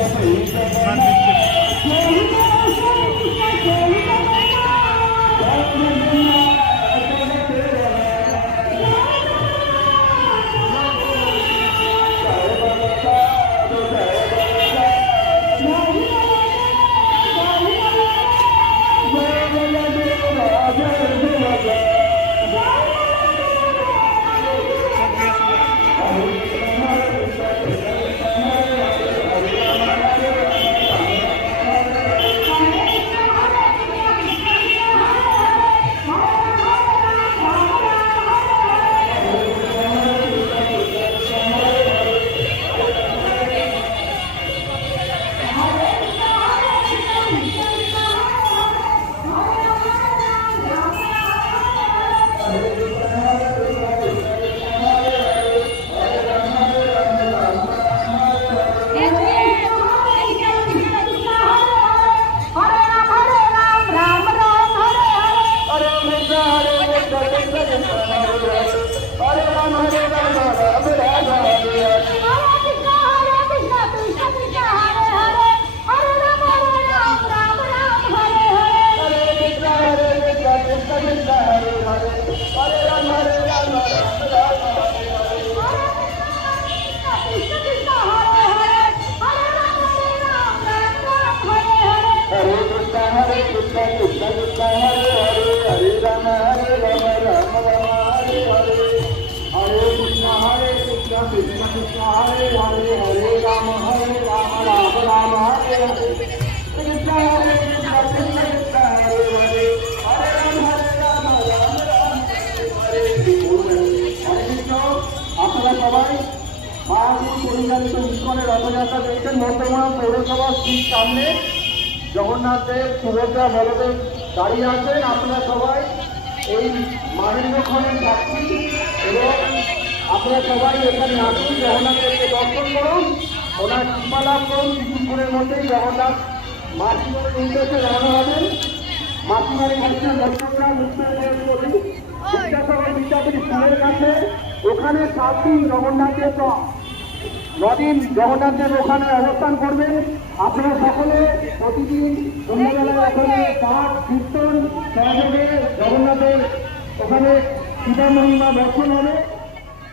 Thank you. পরিচালিত ইস্কনের রথযাত্রা দেখছেন বর্তমান পৌরসভা স্ত্রীর সামনে। জগন্নাথ দেব, সুভদ্রা বলদেব দাঁড়িয়ে আছেন। আপনারা সবাই এই মাহেন্দ্রক্ষণের সাক্ষী এবং আপনারা সবাই এখানে আসুন জগন্নাথ দেবকে দর্শন করুন। ওনার কৃপা লাভ করুন। কিছুক্ষণের মধ্যেই জগন্নাথ মাসিমার উদ্দেশ্যে রওনা হবেন। মাসিমারি হচ্ছেন দর্শকরা বিদ্যাসাগর বিদ্যাপীঠ স্কুলের কাছে। ওখানে সাত দিন জগন্নাথের নদিন জগন্নাথ দেব ওখানে অবস্থান করবেন। আপনারা সকলে প্রতিদিন সন্ধ্যাবেলা ওখানে পাঠ কীর্তন সহযোগে জগন্নাথের ওখানে সীতা মহিমা দর্শন হবে।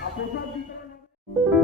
আর প্রসাদ